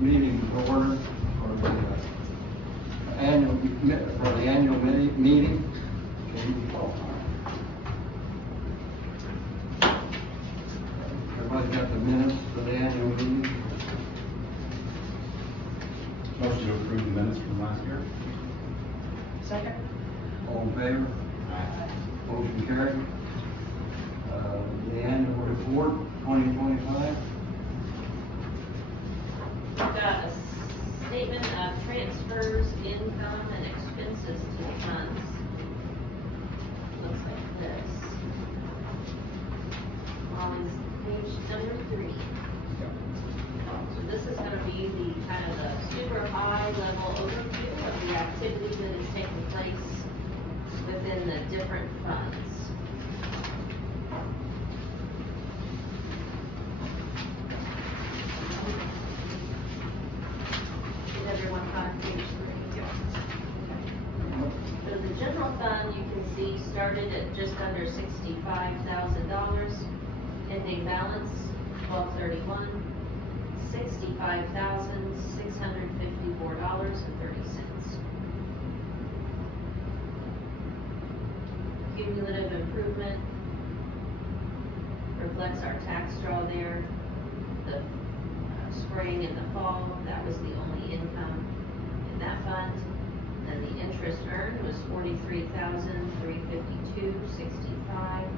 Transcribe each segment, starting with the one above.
meeting to order for the annual meeting. Everybody got the minutes for the annual meeting? Motion to approve the minutes from last year. Second. All in favor? Motion carried. The annual report 2025. We've got a statement of transfers, income, and expenses to the funds. Looks like this. On page number 3. So this is gonna be the kind of the super high level overview of the activity that is taking place within the different funds. Did everyone find page 3? So the general fund, you can see, started at just under $65,000. Ending balance, 12/31, $65,654.30. Cumulative improvement reflects our tax draw there. The spring and the fall, that was the only income in that fund. And the interest earned was $43,352.65.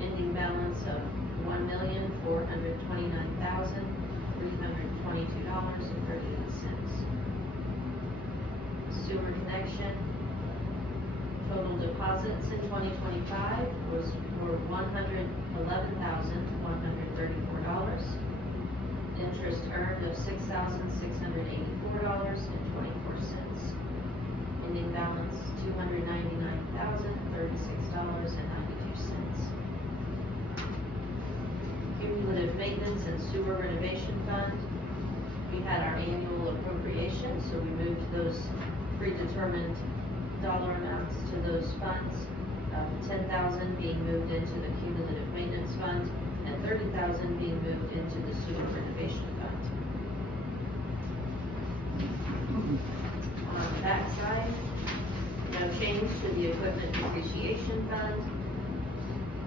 Ending balance of $1,429,322.38. Sewer connection, total deposits in 2025 were $111,134. Interest earned of $6,684.24. Ending balance $299,036.92. Cumulative maintenance and sewer renovation fund. We had our annual appropriation, so we moved those predetermined dollar amounts to those funds. $10,000 being moved into the cumulative maintenance fund and $30,000 being moved into the sewer renovation fund. On the back side, no change to the equipment depreciation fund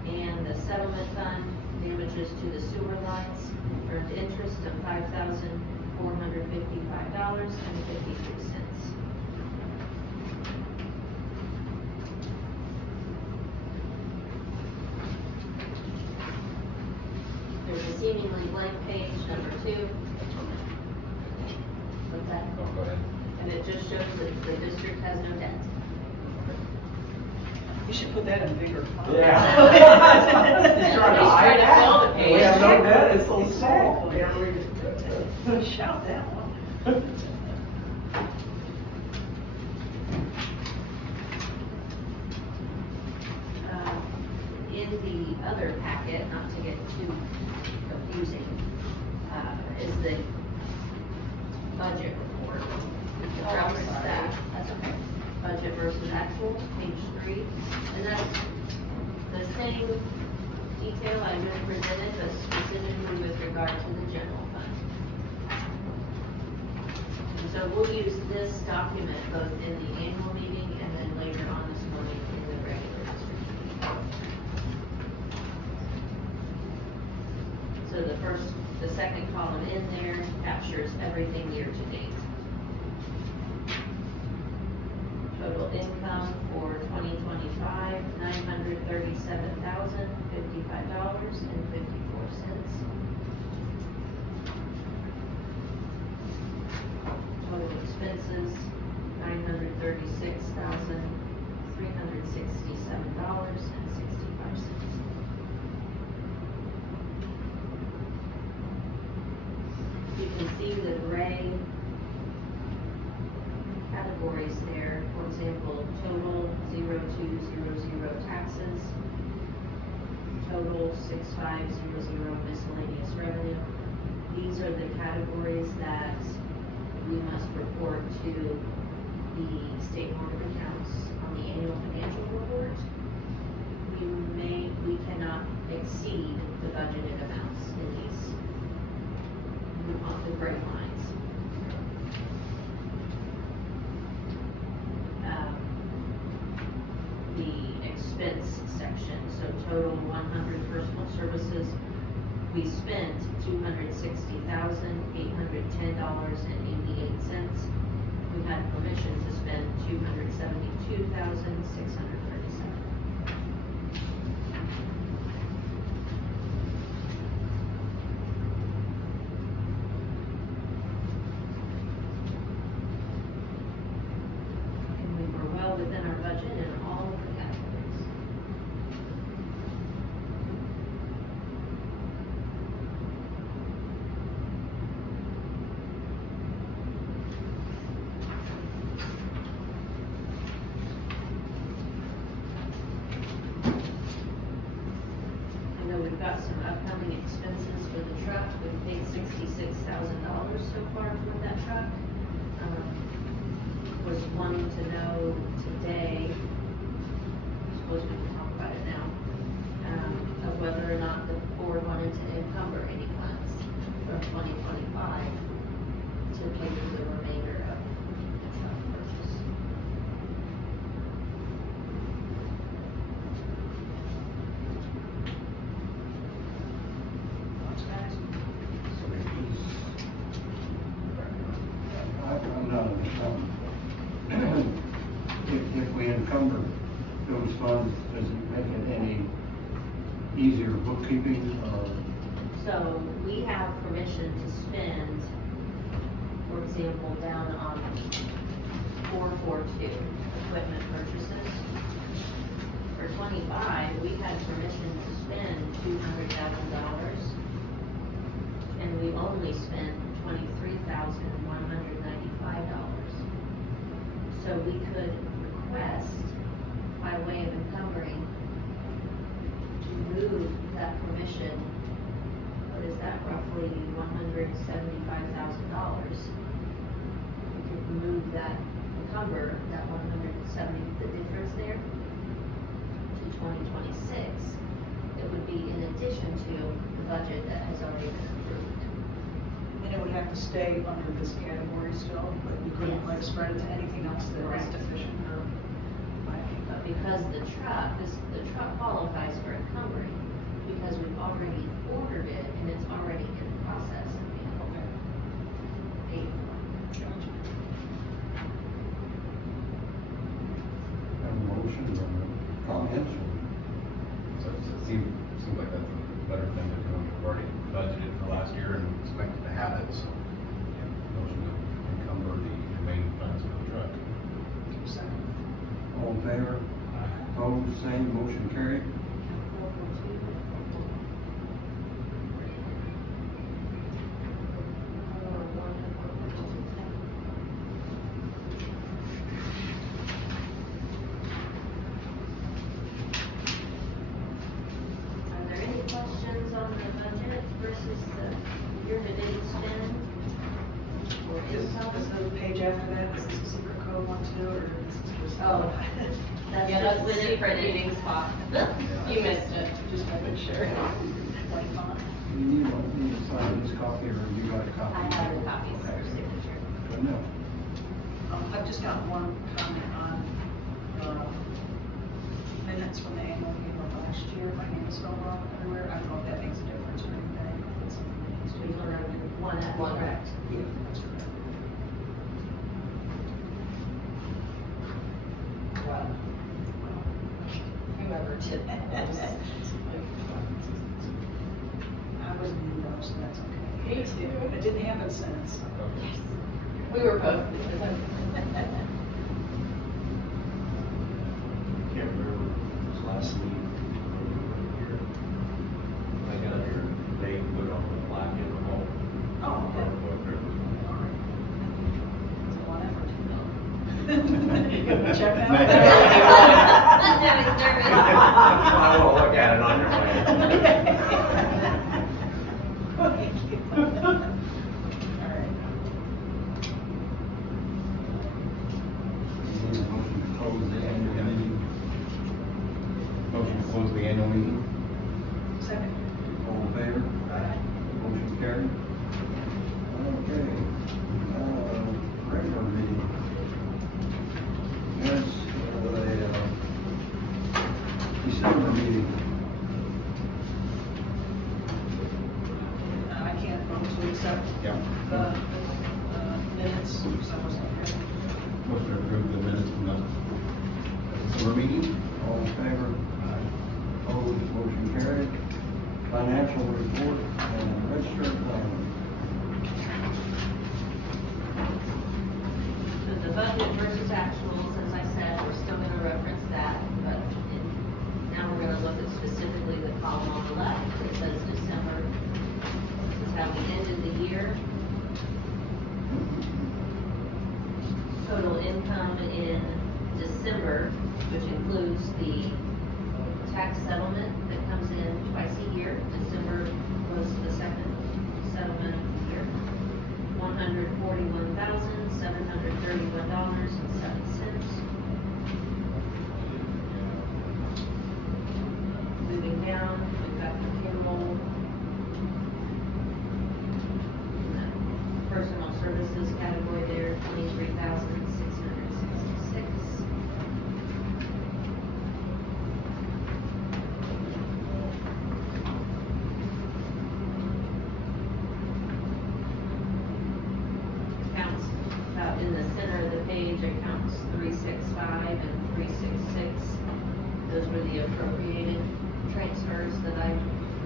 and the settlement fund. Damages to the sewer lines, earned interest of $5,455.53. There's a seemingly blank page, number 2. What's that? Oh, go ahead. And it just shows that the district has no debt. You should put that in bigger font. Yeah. He's trying to fill the page. We have no debt, it's so small. Shout that one. In the other packet, not to get too confusing, is the budget report. It references that. That's okay. Budget versus actual, page 3. And that's the same detail I just presented, but specifically with regard to the general fund. And so we'll use this document both in the annual meeting and then later on this morning in the regular district meeting. So the second column in there captures everything year to date. Total income for 2025, $937,055.54. Total expenses, $936,367.65. You can see the gray categories there. For example, total 0200 taxes, total 6500 miscellaneous revenue. These are the categories that we must report to the State Board of Accounts on the annual financial report. We cannot exceed the budgeted amounts in these. We want the we spent $260,810.88. We had permission to spend $272,637. And we were well within our budget in all of the categories. I know we've got some upcoming expenses for the truck. We've paid $66,000 so far for that truck. Was wanting to know today, I suppose we can talk about it now, of whether or not the board wanted to encumber any funds from 2025 to pay for the remainder of the truck purchase. I'm not understanding. If we encumber those funds, does it make it any easier bookkeeping or? So we have permission to spend, for example, down on 442, equipment purchases. For 25, we had permission to spend $200,000, and we only spent $23,195. So we could request, by way of encumbering, to move that permission. What is that, roughly $175,000? We could move that, encumber that 170, the difference there, to 2026. It would be in addition to the budget that has already been approved. And it would have to stay under this category still, but you couldn't Yes. like spread it to anything else that is Correct. deficient or lacking. But because the truck qualifies for encumbering, because we've already ordered it and it's already in process and being Okay. paid for. Gotcha. Have a motion or comments? So it seems like that's a better thing to do. We've already budgeted for last year and expected to have it, so. yeah, Motion to encumber the remaining funds for the truck. Second. All in favor? Opposed, same, motion carried. 442. Are there any questions on the budget versus the year-to-date spend? Or Is income? the page after that, is this a secret code one too, or is this just? Oh, that's Yeah, just that's when the it secret printed. meeting spot. You missed it. Just making sure. Like font. You need to sign this copy or you got a copy? I have a copy for Okay. signature. Good enough. I've just got one comment on minutes from the annual meeting of last year. My name is spelled wrong everywhere. I don't know if that makes a difference or anything. It's something that needs to We be learned one at One. correct. Yeah, that's correct. Wow. Whoever did that. I was new though, so that's okay. Me too. It didn't happen since. We were both. Can't remember, it was last week, here. I got your date put on the plaque in the hall. Oh, okay. All right. It's a lot of effort. You gonna check that out? Now he's nervous. I will look at it on your way. Thank you. All right. Need a motion to close the annual meeting. Motion to close the annual meeting. Second. All in favor? Motion carried. Okay. Regular meeting. Yes, the December meeting. Yeah. The minutes, so was okay. Motion to approve the minutes from the December meeting. All in favor? Opposed, motion carried. Financial report and register of claims. The budget versus actuals, as I said, we're still gonna reference that, but now we're gonna look at specifically the column on the left that says December. This is how we ended the year. Total income in December, which includes the tax settlement that comes in twice a year. December was the second settlement of the year. $141,731.07. Moving down, we've got the payroll. In the personal services category there, 23,666. Accounts, about in the center of the page, accounts 365 and 366. Those were the appropriated transfers that I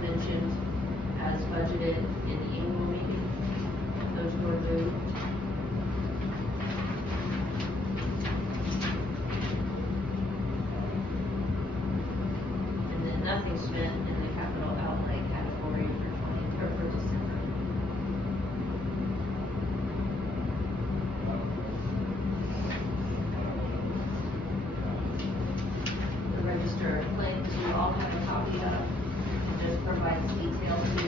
mentioned as budgeted in the annual meeting. Those were moved. And then nothing spent in the capital outlay category for December. The register of claims you all have a copy of. It just provides details to the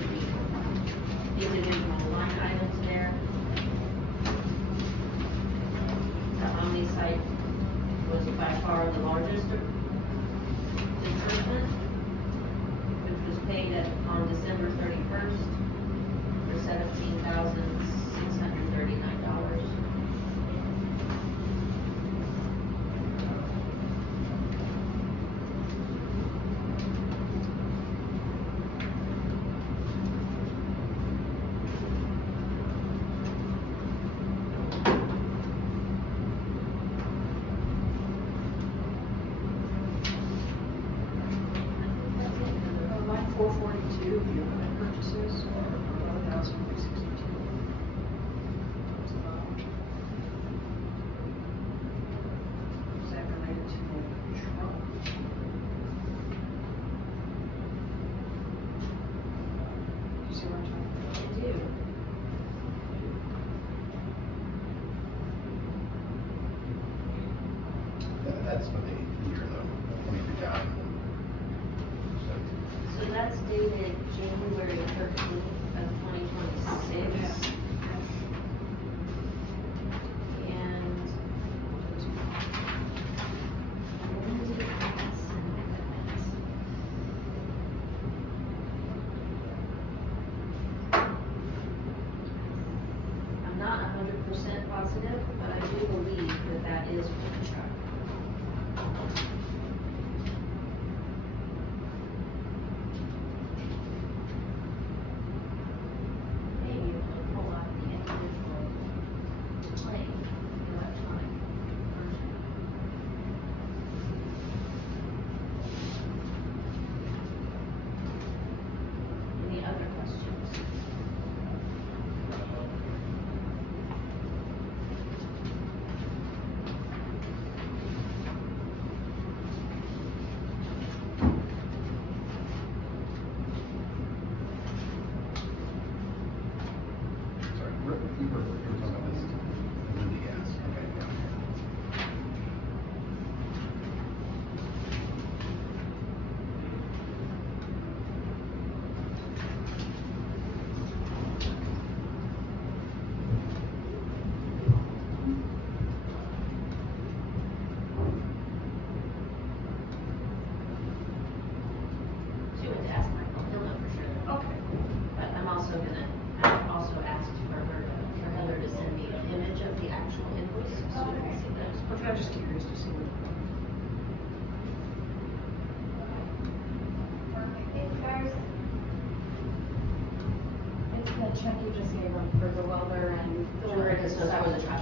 the check you just gave them for the welder and. So we're gonna discuss that with the truck.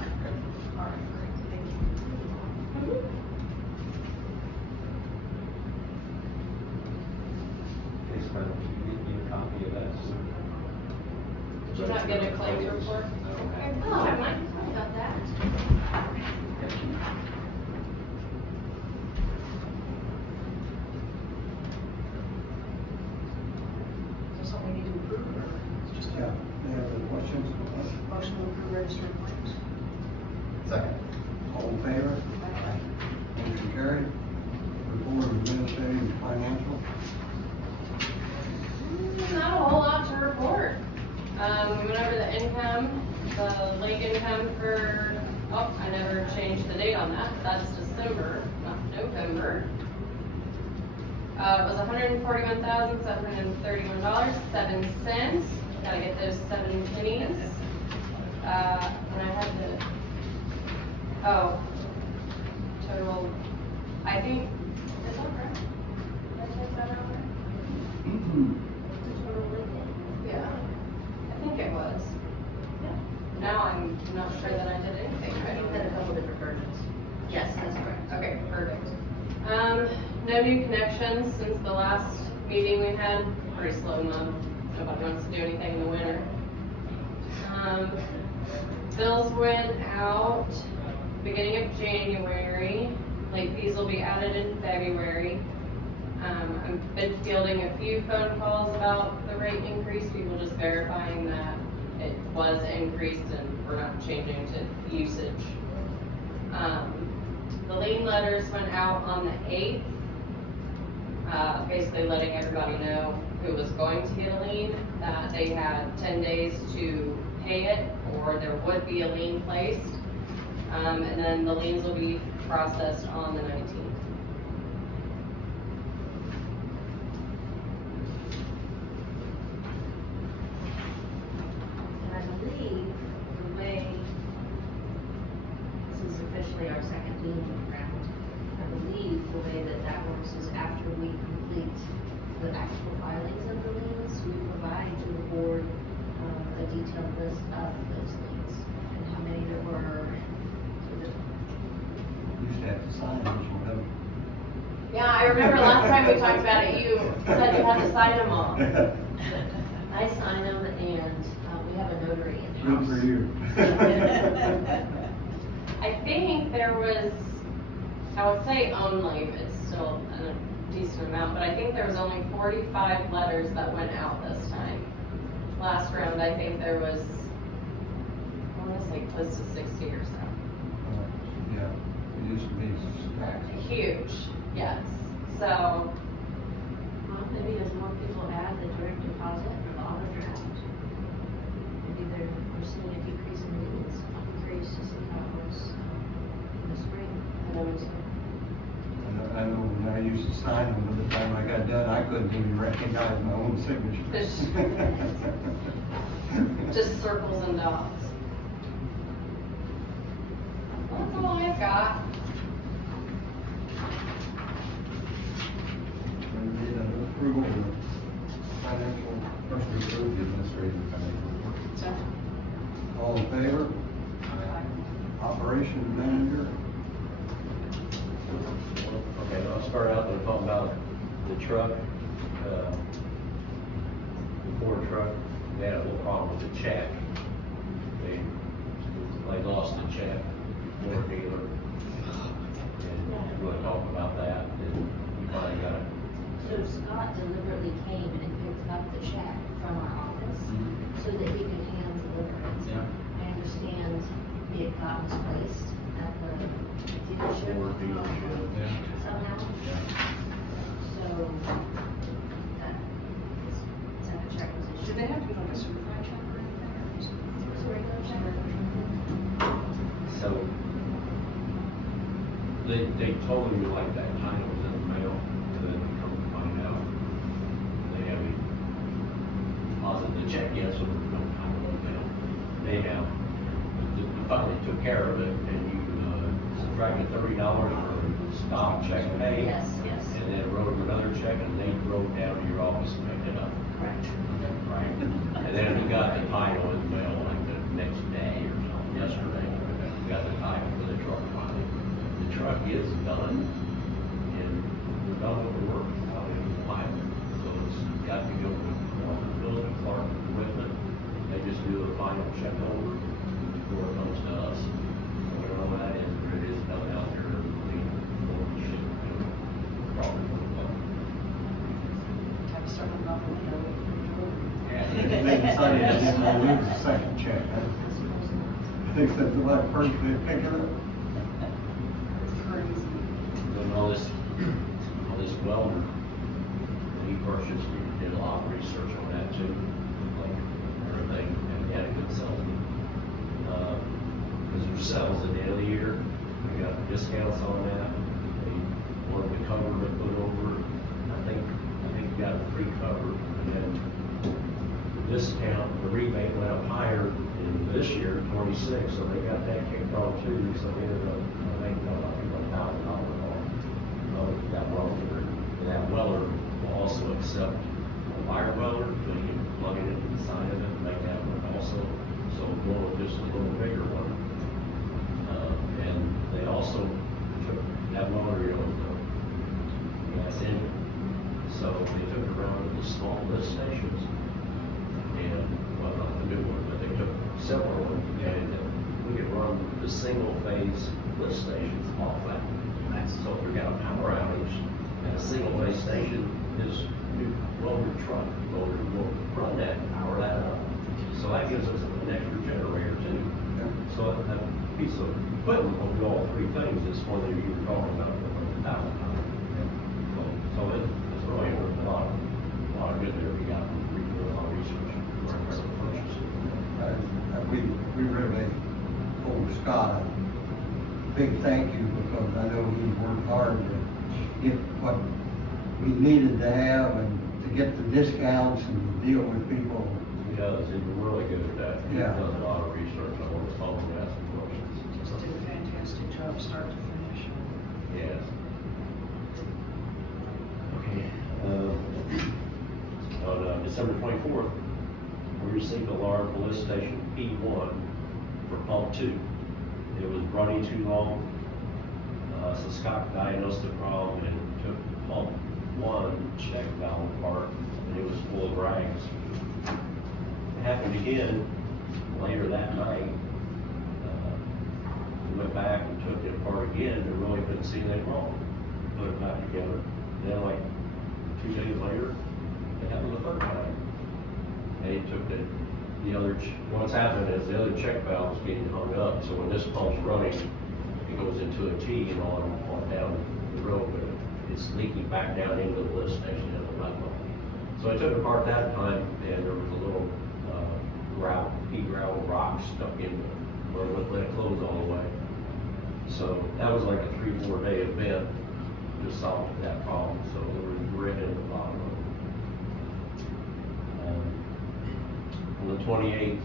All right, great, thank you. Okay, so you get me a copy of that. Did you not get a claims report? Oh, I might have got that. Is there something we need to approve or it's just Yeah, a any other questions? motion to approve registered claims? Second. All in favor? Motion carried. Report of administrative and financial. Not a whole lot to report. We went over the income, the late income for, oh, I never changed the date on that. That's December, not November. It was $141,731.07. Gotta get those 7 pennies. And I had the, oh, total, I think, is that right? Did I take that out there? Yeah, I think it was. Now I'm not sure that I did anything I right. think that a couple different versions. Yes, that's correct. Okay, perfect. No new connections since the last meeting we had. Pretty slow month. Nobody wants to do anything in the winter. Bills went out beginning of January. Late fees will be added in February. I've been fielding a few phone calls about the rate increase, people just verifying that it was increased and we're not changing to usage. The lien letters went out on the 8th, basically letting everybody know who was going to get a lien, that they had 10 days to pay it or there would be a lien placed. And then the liens will be processed on the 19th. And I believe the way, this is officially our second lien round, I believe the way that that works is after we complete the actual filings of the liens, we provide to the board a detailed list of those liens and how many there were and so You used to have to sign those, you know. Yeah, I remember last time we talked about it, you said you had to sign them all. I sign them and we have a notary in the Good house. for you. I think there was, I would say only, but it's still a decent amount, but I think there was only 45 letters that went out this time. Last round, I think there was, I want to say close to 60 or so. Yeah, it used to be stacked. Huge, yes. So, Well, maybe as more people add the direct deposit or the auto draft, maybe we're seeing a decrease in liens. I'm curious to see how it works in the spring. I know when I used to sign them, by the time I got done, I couldn't even recognize my own signature. just circles and dots. That's all I've got. We need an approval of the financial, First, we approve the administrative and financial report. Second. all in favor? Operations manager? Okay, I'll start out with talking about the truck, the Ford truck. They had a little problem with the check. They lost the check, Ford dealer. And we're gonna talk about that, and we finally got it. So Scott deliberately came and picked up the check from our office so that he could hand deliver it. Yeah. I understand it got misplaced at the dealership. Ford dealership. Somehow. So, is that a check was Did issued? they have to be like a certified check or anything? Or just- It was a regular check. So, they told me like that title was in the mail, and then come to find out, they haven't deposited the check yet, so there's no title in the mail. They have, they finally took care of it, and you subtracted $30 for stop check pay. Yes, yes. And then wrote them another check, and they drove down to your office and picked it up. Correct. right? And then we got the title in the mail like the next day or something, yesterday, we got the title for the truck finally. The truck is done, and we're done with the work out in the pilot. So it's got to go to Billy Clark Equipment. They just do a final check over before it comes to us. So we don't know what that is, but it is done out there, clean, full of shit, probably. Have to start looking out the window. They decided they didn't want to lose the second check. I think that's the last person they pick it up. It's crazy. Doing all this welder that he purchased, we did a lot of research on that too, like everything, and he had a good salesman. Because there's sales at the end of the year, we got discounts on that, they wanted the cover to put over, I think we got it pre-covered, and then the discount, the rebate went up higher in this year, 26, so they got that kicked off too, so they ended up making about $1,000 off that welder. And that welder will also accept a wire welder, so you can plug it into the side of it and make that one also. So one with just a little bigger one. And they also took that welder, you know, the gas engine. So they took it around to the small lift stations. And, well, not the new one, but they took several of them. And we could run the single phase lift stations off that. So if we got a power outage at a single phase station, this new welder truck will run that, power that up. So that gives us an extra generator too. So that piece of equipment will do all three things. It's one that you were talking about, $1,000. So it's really a lot of good there. We got a lot of research. We really owe Scott a big thank you, because I know he's worked hard to get what we needed to have and to get the discounts and deal with people. He does. He's really good at that. He Yeah. does a lot of research on his phone and asking questions. Just did a fantastic job, start to finish. Yes. Okay. On December 24th, we received a large lift station P1 for pump 2. It was running too long, so Scott diagnosed the problem and took pump 1 check valve apart, and it was full of rags. It happened again later that night. We went back and took it apart again and really couldn't see anything wrong. Put it back together. Then like 2 days later, it happened the third time. And he took the other, what's happened is the other check valve is getting hung up. So when this pump's running, it goes into a T and on down the road, but it's leaking back down into the lift station at the level. So I took it apart that time, and there was a little pea gravel rock stuck in it, where it wouldn't let it close all the way. So that was like a 3-4 day event to solve that problem. So there was grit in the bottom of it. On the 28th,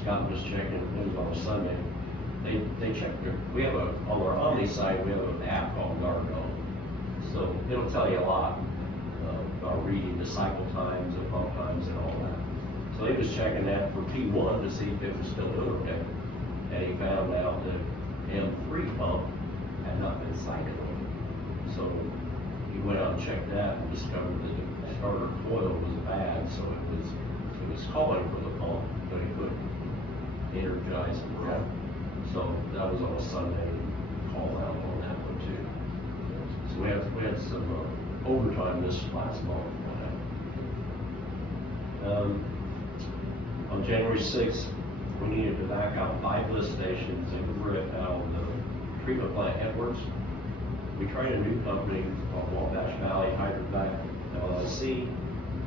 Scott was checking, it was on a Sunday. They checked we have on our Omni site, we have an app called Gargo. So it'll tell you a lot about reading the cycle times and pump times and all that. So he was checking that for P1 to see if it was still doing okay. And he found out that M3 pump had not been sighted on it. So he went out and checked that and discovered that the starter coil was bad, so it was calling for the pump, but it couldn't energize and run. So that was on a Sunday, call out on that one too. So we had some overtime this last month on that. On January 6th, we needed to back out 5 lift stations in Britt out of the treatment plant Edwards. We tried a new company called Wabash Valley Hydrovac LLC,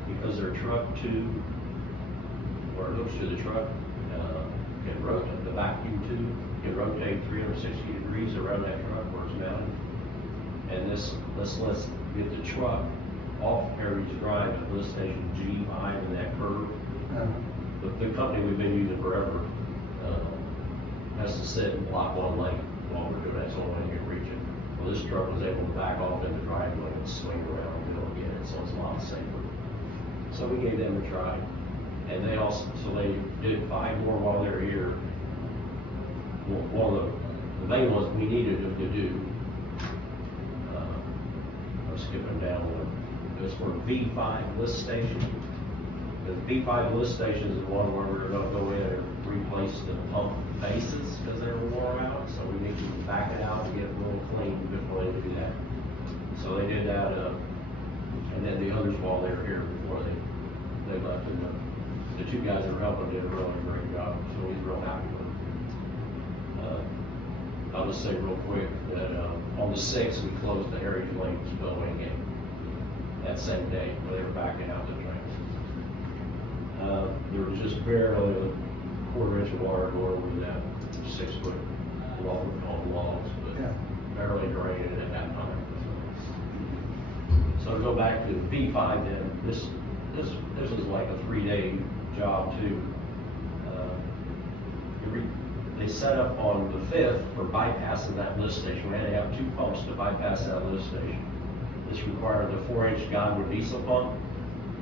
because their truck tube, where it hooks to the truck, can rotate, the vacuum tube can rotate 360 degrees around that truck where it's mounted. And this lets get the truck off Heritage Drive at lift station G5 in that curve. The company we've been using forever has to sit and block one lane while we're doing that, so one can reach it. Well, this truck was able to back off in the driveway and swing around and go get it, so it's a lot safer. So we gave them a try. And they also, so they did 5 more while they were here. Well, the main ones we needed them to do. I'm skipping down one. It was for V5 lift station. The V5 lift station is the one where we're gonna go in and replace the pump bases because they were worn out. So we need to back it out and get it a little clean before they do that. So they did that, and then the others while they were here before they left. And the 2 guys that were helping did a really great job. So he's real happy with them. I'll just say real quick that on the 6th, we closed the Heritage Lane Spillway gate that same day where they were backing out the trains. There was just barely a 1/4 inch of water going over that 6-foot wall on walls, but Yeah. barely draining at that time. So to go back to V5 then, this was like a 3-day job too. They set up on the 5th for bypassing that lift station. We had to have 2 pumps to bypass that lift station. This required a 4-inch Godwin diesel pump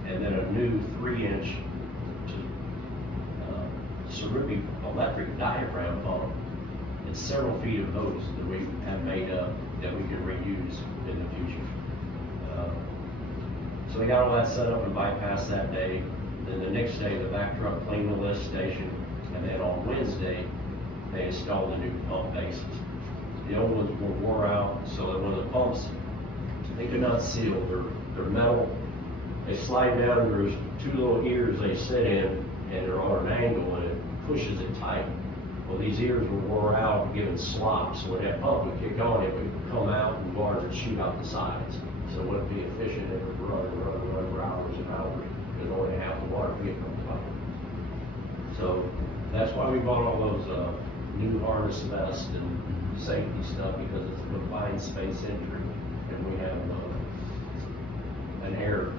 and then a new 3-inch Cerupi electric diaphragm pump and several feet of those that we have made up that we can reuse in the future. So we got all that set up and bypassed that day. Then the next day, the back truck cleaned the lift station, and then on Wednesday, they installed the new pump bases. The old ones were wore out, so that when the pumps, they could not seal. They're metal. They slide down, and there's 2 little ears they sit in, and they're on an angle, and it pushes it tight. Well, these ears were wore out and giving slop, so when that pump would kick on, it would come out and water would shoot out the sides. So it wouldn't be efficient. It would run for hours and hours, because only half the water would get pumped out. So that's why we bought all those new harness vests and safety stuff, because it's a confined space entry, and we have an air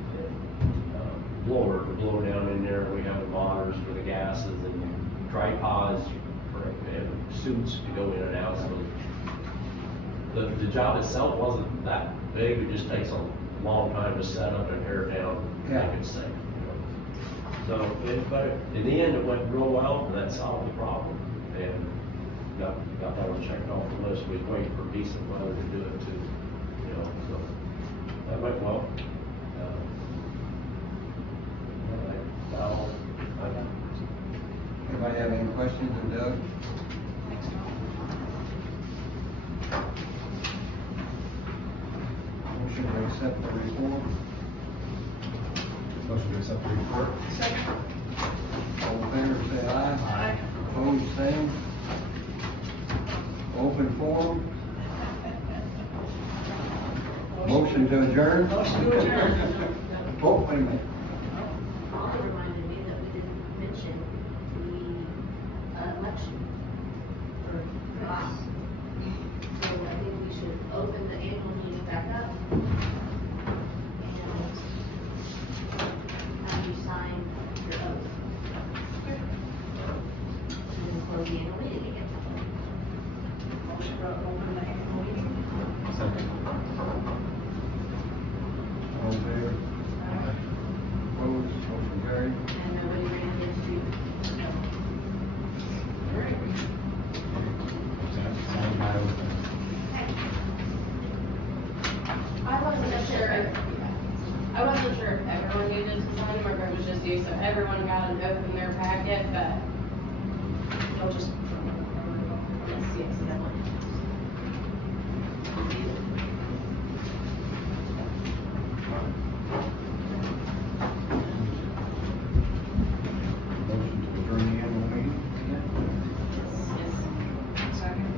blower to blow down in there. We have the monitors for the gases and tripods and suits to go in and out. So the job itself wasn't that big. It just takes a long time to set up and tear down and make it safe. So, but in the end, it went real well, and that solved the problem. And got that one checked off the list. We was waiting for decent weather to do it too. So that went well. Anybody have any questions of Doug? Motion to accept the report. Motion to accept the report. All in favor, say aye. Aye. Opposed, same. Open forum. Motion to adjourn. Motion to adjourn. Oh, wait a minute. Molly reminded me that we didn't mention the election for us. So I think we should open the annual meeting back up and have you sign your oath. And then close the annual meeting again. Motion to open the annual meeting. Second. All in favor? Opposed, motion carried. And nobody ran against you. Sign my oath. I wasn't sure if everyone needed to sign them or if it was just you, so everyone got an oath in their packet, but You'll just. Yes, that one. Motion to adjourn the annual meeting. yes. Second.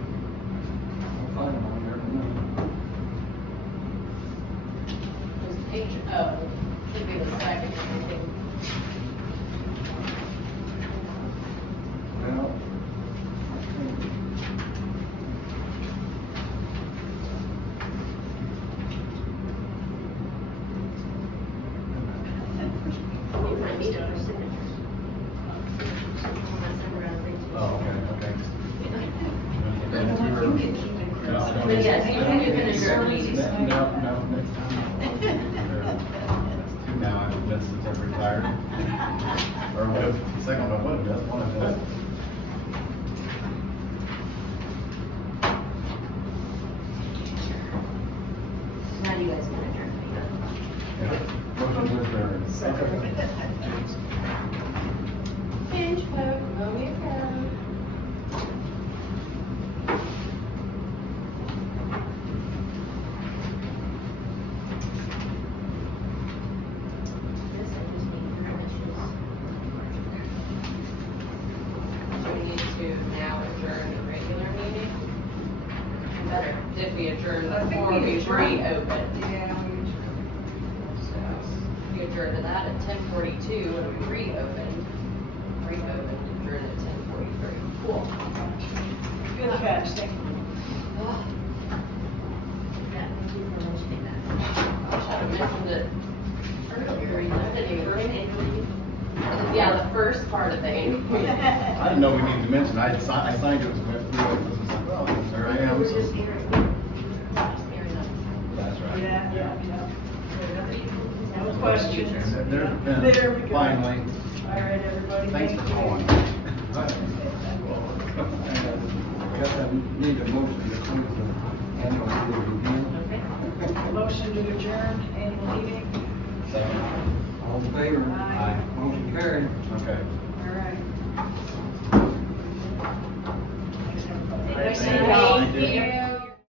I'll find them on there. It was H-O, should be the second, I think. Well, You might need it for signatures. Unless I'm around things. Oh, okay. You can keep it. But yes, you can adjourn the meeting. No, next time. Now, that's the temporary fire. think Or we we adjourned. reopened. Yeah, we So, we adjourned to that at 10:42 and we reopened, adjourned at 10:43. Cool. Good catch, thank you. Yeah, thank you for mentioning that. I should have mentioned it earlier, I didn't even bring it. Annually. Yeah, the first part of it. I didn't know we needed to mention, I signed it, was well, there I am. We're so- just hearing, just hearing them. That's right. Yeah. No questions. And There There's we been, go. finally, All right, everybody, thanks thank for you. calling. Guess I need a motion to close the annual meeting. Motion to adjourn annual meeting. Second. All in favor? Aye. Motion carried. Okay. All right. Thanks, Thanks, everybody. everybody. Thank you.